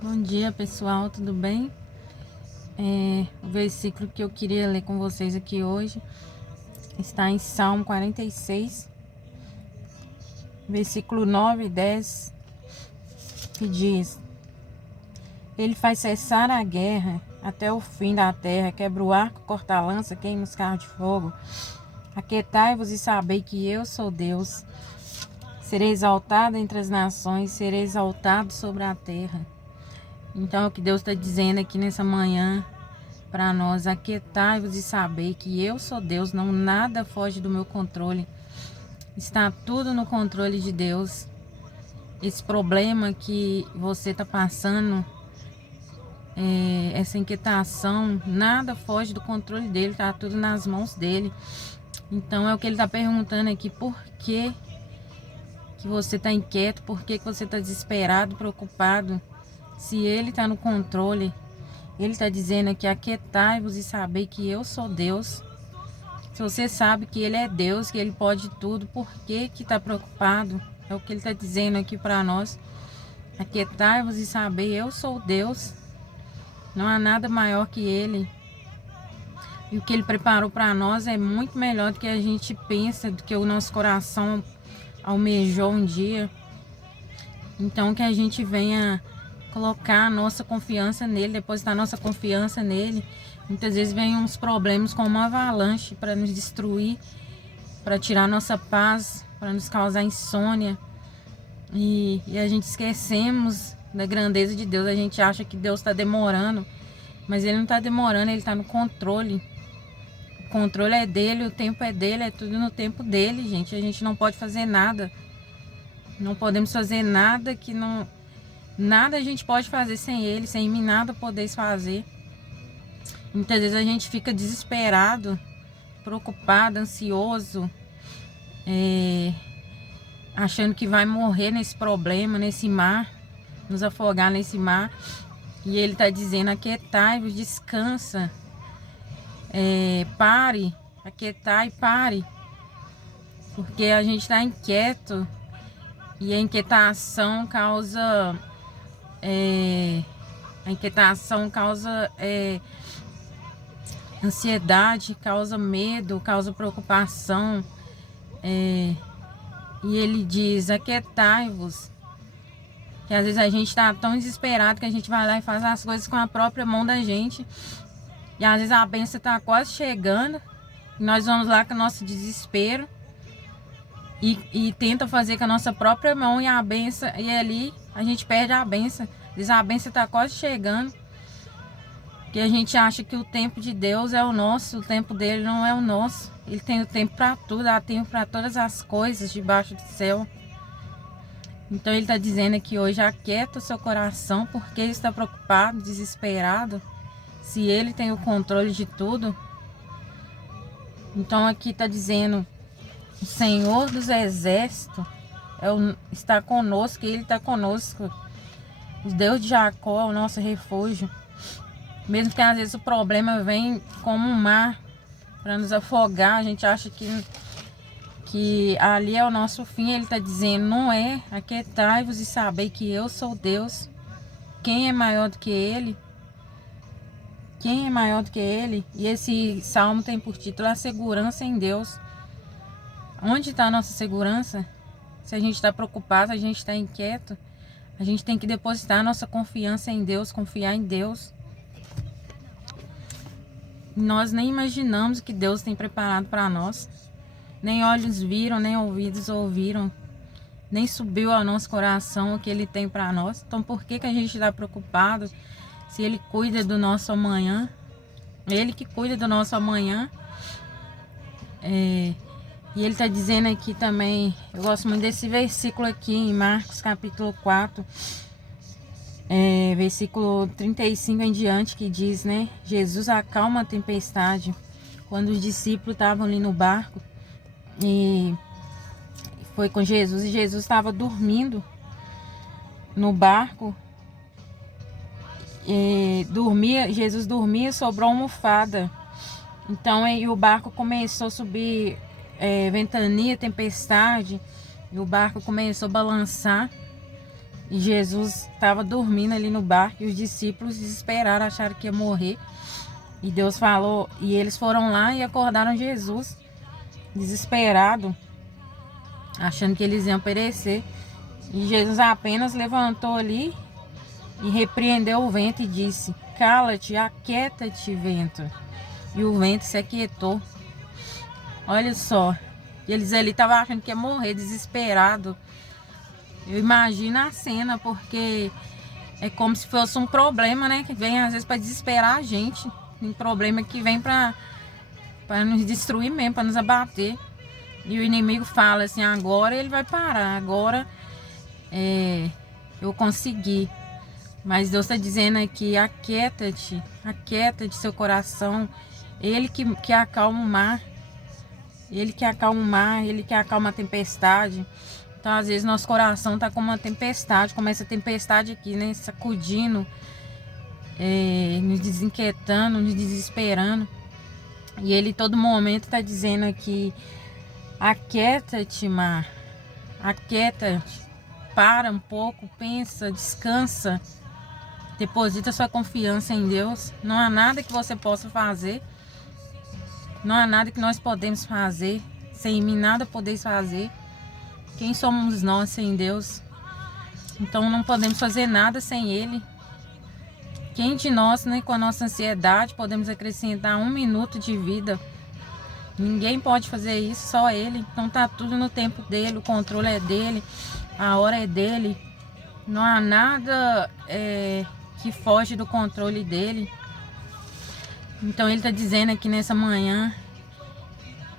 Bom dia, pessoal, tudo bem? O versículo que eu queria ler com vocês aqui hoje está em Salmo 46, versículo 9 e 10, que diz: Ele faz cessar a guerra até o fim da terra, quebra o arco, corta a lança, queima os carros de fogo. Aquietai-vos e sabei que eu sou Deus. Serei exaltado entre as nações, serei exaltado sobre a terra. Então, é o que Deus está dizendo aqui nessa manhã para nós: aquietai-vos e sabei que eu sou Deus, não nada foge do meu controle. Está tudo no controle de Deus. Esse problema que você está passando, essa inquietação, nada foge do controle dele, está tudo nas mãos dele. Então é o que ele está perguntando aqui: por que você está inquieto? Por que você está desesperado, preocupado? Se ele está no controle, ele está dizendo aqui: aquietai-vos e sabei que eu sou Deus. Se você sabe que ele é Deus, que ele pode tudo, por que está preocupado? É o que ele está dizendo aqui para nós. Aquietai-vos e sabei, eu sou Deus. Não há nada maior que ele. E o que ele preparou para nós é muito melhor do que a gente pensa, do que o nosso coração almejou um dia. Então que a gente venha colocar a nossa confiança nele, depositar a nossa confiança nele. Muitas vezes vem uns problemas como uma avalanche para nos destruir, para tirar nossa paz, para nos causar insônia. E a gente esquecemos da grandeza de Deus. A gente acha que Deus está demorando, mas ele não está demorando, ele está no controle. O controle é dele, o tempo é dele, é tudo no tempo dele, gente. A gente não pode fazer nada. Não podemos fazer nada que não... Nada a gente pode fazer sem ele, sem mim nada podeis fazer. Muitas vezes a gente fica desesperado, preocupado, ansioso, achando que vai morrer nesse problema, nesse mar, nos afogar nesse mar. E ele está dizendo: aquietai-vos, descansa, pare, aquietai, pare. Porque a gente está inquieto e a inquietação causa... ansiedade, causa medo, causa preocupação. E ele diz: aquietai-vos. Que às vezes a gente está tão desesperado que a gente vai lá e faz as coisas com a própria mão da gente. E às vezes a bênção está quase chegando. E nós vamos lá com o nosso desespero. E tenta fazer com a nossa própria mão, e a bênção, e ali a gente perde a bênção. Diz: a bênção está quase chegando. Que a gente acha que o tempo de Deus é o nosso, o tempo dele não é o nosso. Ele tem o tempo para tudo, há tempo para todas as coisas debaixo do céu. Então ele está dizendo aqui hoje: aquieta o seu coração, porque ele está preocupado, desesperado, se ele tem o controle de tudo. Então aqui está dizendo: o Senhor dos Exércitos está conosco, ele está conosco. O Deus de Jacó é o nosso refúgio. Mesmo que às vezes o problema vem como um mar para nos afogar, a gente acha que ali é o nosso fim. Ele está dizendo: não é, aquietai-vos e sabei que eu sou Deus. Quem é maior do que ele? Quem é maior do que ele? E esse salmo tem por título: a segurança em Deus. Onde está a nossa segurança? Se a gente está preocupado, se a gente está inquieto, a gente tem que depositar a nossa confiança em Deus, confiar em Deus. Nós nem imaginamos o que Deus tem preparado para nós. Nem olhos viram, nem ouvidos ouviram, nem subiu ao nosso coração o que ele tem para nós. Então por que a gente está preocupado se ele cuida do nosso amanhã? Ele que cuida do nosso amanhã. E ele está dizendo aqui também, eu gosto muito desse versículo aqui em Marcos capítulo 4, versículo 35 em diante, que diz, né? Jesus acalma a tempestade. Quando os discípulos estavam ali no barco, e foi com Jesus, e Jesus estava dormindo no barco. Jesus dormia sobre uma almofada. Então o barco começou a subir ventania, tempestade, e o barco começou a balançar. E Jesus estava dormindo ali no barco e os discípulos desesperaram, acharam que ia morrer. E Deus falou, e eles foram lá e acordaram Jesus, desesperado, achando que eles iam perecer. E Jesus apenas levantou ali e repreendeu o vento e disse: cala-te, aquieta-te, vento. E o vento se aquietou. Olha só, eles ali estavam achando que ia morrer, desesperado. Eu imagino a cena, porque é como se fosse um problema, né? Que vem às vezes para desesperar a gente. Um problema que vem para nos destruir mesmo, para nos abater. E o inimigo fala assim: agora ele vai parar, agora eu consegui. Mas Deus está dizendo aqui: aquieta-te, aquieta-te seu coração. Ele que acalma o mar. Ele que acalma o mar, ele que acalma a tempestade. Então, às vezes, nosso coração está como uma tempestade, como essa tempestade aqui, né? Sacudindo, nos desinquietando, nos desesperando. E ele, todo momento, está dizendo aqui: aquieta-te, mar. Aquieta-te. Para um pouco, pensa, descansa. Deposita sua confiança em Deus. Não há nada que você possa fazer. Não há nada que nós podemos fazer. Sem mim, nada podeis fazer. Quem somos nós sem Deus? Então não podemos fazer nada sem Ele. Quem de nós, né, com a nossa ansiedade, podemos acrescentar 1 minuto de vida? Ninguém pode fazer isso, só Ele. Então tá tudo no tempo dele, o controle é dele, a hora é dele. Não há nada que foge do controle dele. Então Ele está dizendo aqui nessa manhã: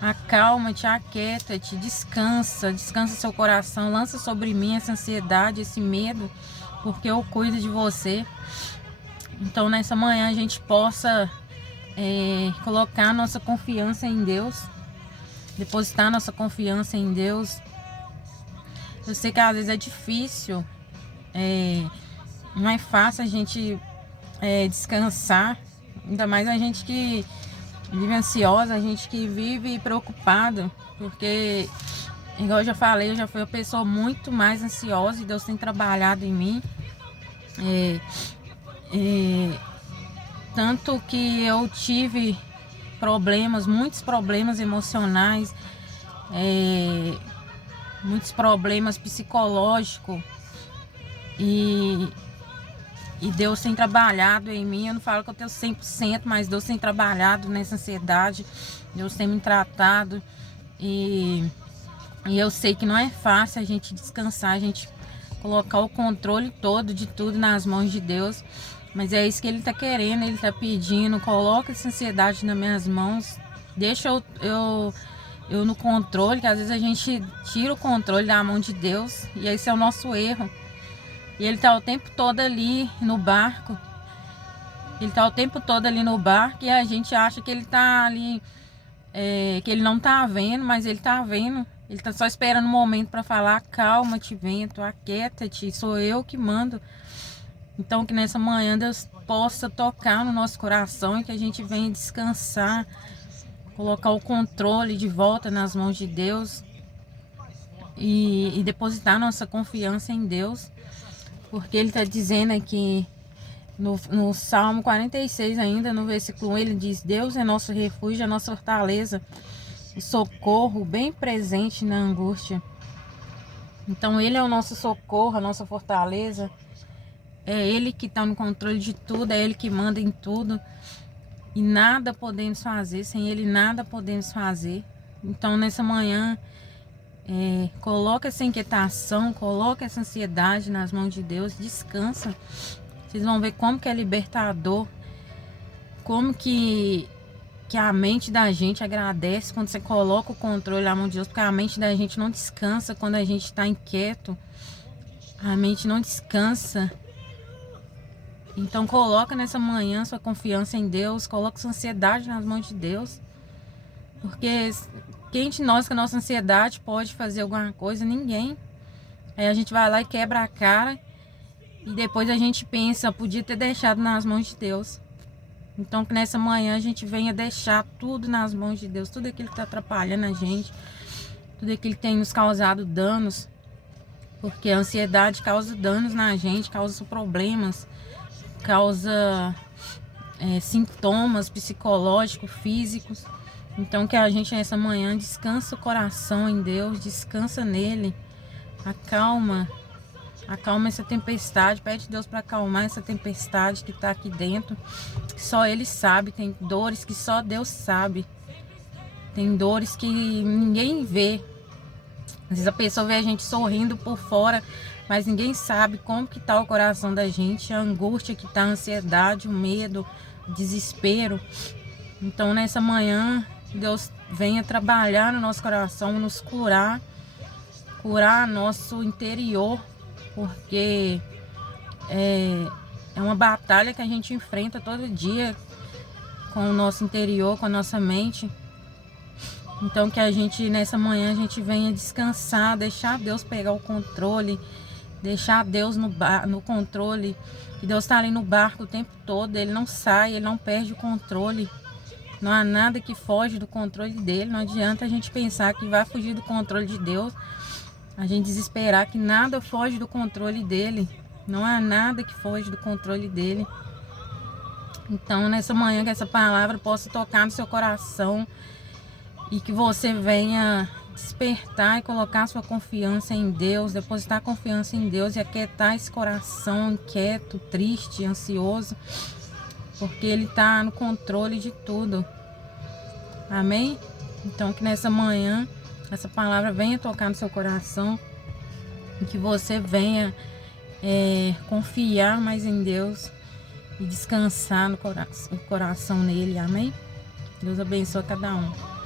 acalma-te, aquieta-te, descansa, descansa seu coração, lança sobre mim essa ansiedade, esse medo, porque eu cuido de você. Então nessa manhã a gente possa colocar nossa confiança em Deus, depositar nossa confiança em Deus. Eu sei que às vezes é difícil, não é fácil a gente descansar, ainda mais a gente que vive ansiosa, a gente que vive preocupado, porque, igual eu já falei, eu já fui uma pessoa muito mais ansiosa e Deus tem trabalhado em mim. Tanto que eu tive problemas, muitos problemas emocionais, muitos problemas psicológicos, e Deus tem trabalhado em mim. Eu não falo que eu tenho 100%, mas Deus tem trabalhado nessa ansiedade. Deus tem me tratado. E eu sei que não é fácil a gente descansar, a gente colocar o controle todo de tudo nas mãos de Deus. Mas é isso que Ele está querendo, Ele está pedindo: coloca essa ansiedade nas minhas mãos. Deixa eu no controle, que às vezes a gente tira o controle da mão de Deus. E esse é o nosso erro. E Ele está o tempo todo ali no barco. Ele está o tempo todo ali no barco e a gente acha que Ele está ali, que Ele não está vendo, mas Ele está vendo. Ele está só esperando um momento para falar: calma-te, vento, aquieta-te, sou eu que mando. Então que nessa manhã Deus possa tocar no nosso coração e que a gente venha descansar, colocar o controle de volta nas mãos de Deus e depositar nossa confiança em Deus. Porque Ele está dizendo aqui no Salmo 46 ainda, no versículo 1, Ele diz: Deus é nosso refúgio, a nossa fortaleza, o socorro bem presente na angústia. Então Ele é o nosso socorro, a nossa fortaleza. É Ele que está no controle de tudo, é Ele que manda em tudo. E nada podemos fazer, sem Ele nada podemos fazer. Então nessa manhã, coloca essa inquietação, coloca essa ansiedade nas mãos de Deus, descansa. Vocês vão ver como que é libertador, como que a mente da gente agradece quando você coloca o controle na mão de Deus, porque a mente da gente não descansa quando a gente está inquieto, a mente não descansa. Então coloca nessa manhã sua confiança em Deus, coloca sua ansiedade nas mãos de Deus, porque quem de nós com a nossa ansiedade pode fazer alguma coisa? Ninguém. Aí a gente vai lá e quebra a cara e depois a gente pensa: podia ter deixado nas mãos de Deus. Então que nessa manhã a gente venha deixar tudo nas mãos de Deus, tudo aquilo que está atrapalhando a gente, tudo aquilo que tem nos causado danos, Porque a ansiedade causa danos na gente, causa problemas, causa sintomas psicológicos, físicos. Então que a gente nessa manhã descansa o coração em Deus, descansa nele, acalma essa tempestade, pede a Deus para acalmar essa tempestade que está aqui dentro, que só Ele sabe. Tem dores que só Deus sabe, tem dores que ninguém vê. Às vezes a pessoa vê a gente sorrindo por fora, mas ninguém sabe como que tá o coração da gente, a angústia que tá, a ansiedade, o medo, o desespero. Então nessa manhã, Deus venha trabalhar no nosso coração, nos curar nosso interior, porque é uma batalha que a gente enfrenta todo dia com o nosso interior, com a nossa mente. Então que a gente nessa manhã a gente venha descansar, deixar Deus pegar o controle, deixar Deus no controle, que Deus está ali no barco o tempo todo, Ele não sai, Ele não perde o controle. Não há nada que foge do controle dele. Não adianta a gente pensar que vai fugir do controle de Deus, a gente desesperar que nada foge do controle dele. Não há nada que foge do controle dele. Então nessa manhã que essa palavra possa tocar no seu coração e que você venha despertar e colocar sua confiança em Deus, depositar confiança em Deus e aquietar esse coração inquieto, triste, ansioso, porque Ele está no controle de tudo. Amém? Então que nessa manhã essa palavra venha tocar no seu coração e que você venha confiar mais em Deus e descansar no coração nele. Amém? Deus abençoe cada um.